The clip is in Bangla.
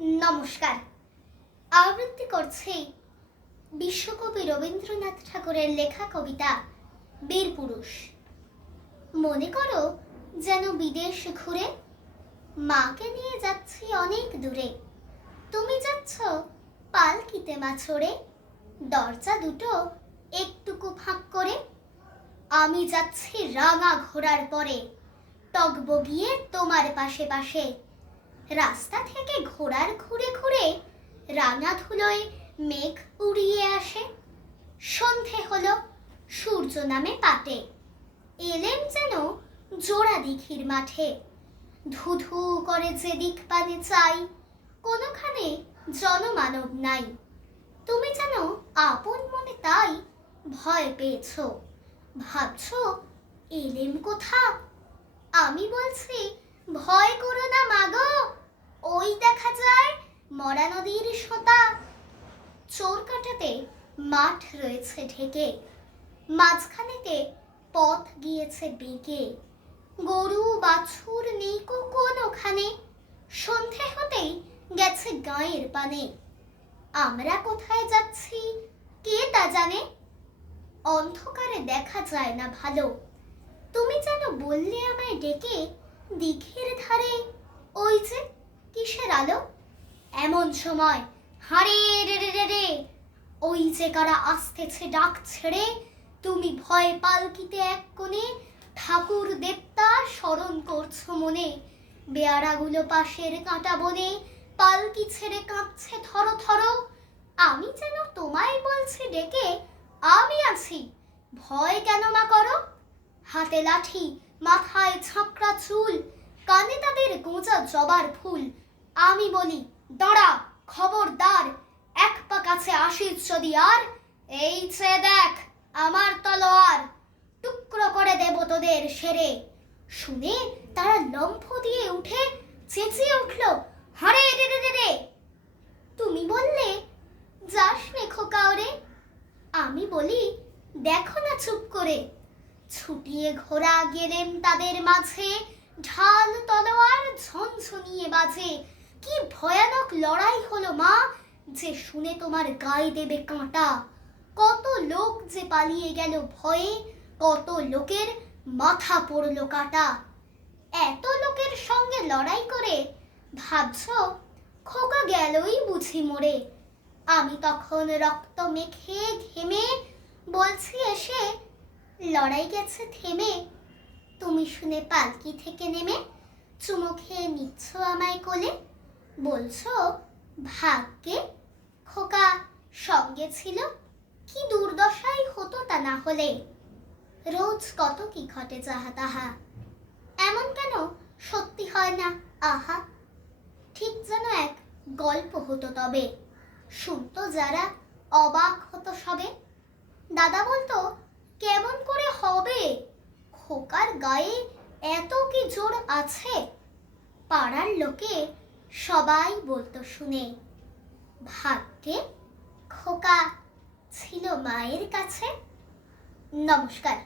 নমস্কার। আবৃত্তি করছি বিশ্বকবি রবীন্দ্রনাথ ঠাকুরের লেখা কবিতা বীরপুরুষ। মনে করো যেন বিদেশ ঘুরে মাকে নিয়ে যাচ্ছি অনেক দূরে। তুমি যাচ্ছ পালকিতে মা চড়ে, দরজা দুটো একটুকু ফাঁক করে। আমি যাচ্ছি রাঙা ঘোড়ার পরে, টগবগিয়ে তোমার পাশে পাশে। রাস্তা থেকে ঘোড়ার ঘুরে ঘুরে রাঙা ধুলোয় মেঘ উড়িয়ে আসে। সন্ধে হলো, সূর্য নামে পাটে, এলেম যেন জোড়া দিঘির মাঠে। ধু ধু করে যেদিক পানে চাই, কোনোখানে জনমানব নাই। তুমি যেন আপন মনে তাই ভয় পেয়েছ, ভাবছ এলেম কোথা। আমি বলছি ভয় করো না মাগো, ওই দেখা যায় মরা নদীর সোঁতা। চোর কাটাতে মাঠ রয়েছে ঢেকে, মাঝখানেতে পথ গিয়েছে বেঁকে। গরু বাছুর নেই কোনোখানে, সন্ধে হতেই গেছে গাঁয়ের পানে। আমরা কোথায় যাচ্ছি কে তা জানে, অন্ধকারে দেখা যায় না ভালো। তুমি যেন বললে আমায় ডেকে, দিঘির ধারে ওই যে কিসের আলো। এমন সময় হারে রে রে রে রে, ওই যে কারা আসতেছে ডাক ছেড়ে। তুমি ভয়ে পালকিতে এক কোণে, ঠাকুর দেবতা স্মরণ করছো মনে। বেয়ারাগুলো পাশের কাঁটা বনে, পালকি ছেড়ে কাঁপছে থরো থরো। আমি যেন তোমায় বলছি ডেকে, আমি আছি, ভয় কেন মা করো। হাতে লাঠি, মাথায় ঝাঁকড়া চুল, কানে তাদের গোঁজা জবার ফুল। আমি বলি দাঁড়া খবরদার, এক পা কাছে আসিস যদি আর। এই যে দেখ আমার তলোয়ার, টুকরো করে দেব তোদের সেরে। শুনে তারা লম্ফ দিয়ে উঠে চেঁচিয়ে উঠল, হারে রে রে রে রে। তুমি বললে যাস নে খোকা ওরে। আমি বলি দেখো না চুপ করে। ছুটিয়ে ঘোড়া গেলেম তাদের মাঝে, ঢাল তলোয়ার ঝনঝনিয়ে বাজে। কি ভয়ানক লড়াই হলো মা, যে শুনে তোমার গায়ে দেবে কাঁটা। কত লোক যে পালিয়ে গেল ভয়ে, কত লোকের মাথা পড়লো কাটা। এত লোকের সঙ্গে লড়াই করে ভাবছ খোকা গেলই বুঝি মরে। আমি তখন রক্ত মেখে ঘেমে বলছি এসে, লড়াই গেছে থেমে। তুমি শুনে পালকি থেকে নেমে চুমো খেয়ে নিচ্ছ আমায় কোলে। বলছো ভাগ্যে খোকা সঙ্গে ছিল, কি দুর্দশাই হতো তা না হলে। রোজ কত কি ঘটে যাহা তাহা, এমন কেন সত্যি হয় না আহা। ঠিক যেন এক গল্প হতো তবে, শুনতো যারা অবাক হতো সবে। দাদা বলতো কেমন করে হবে, খোকার গায়ে এত কি জোর আছে। পাড়ার লোকে সবাই বলতো শুনে, ভাগ্যে খোকা ছিল মায়ের কাছে। নমস্কার।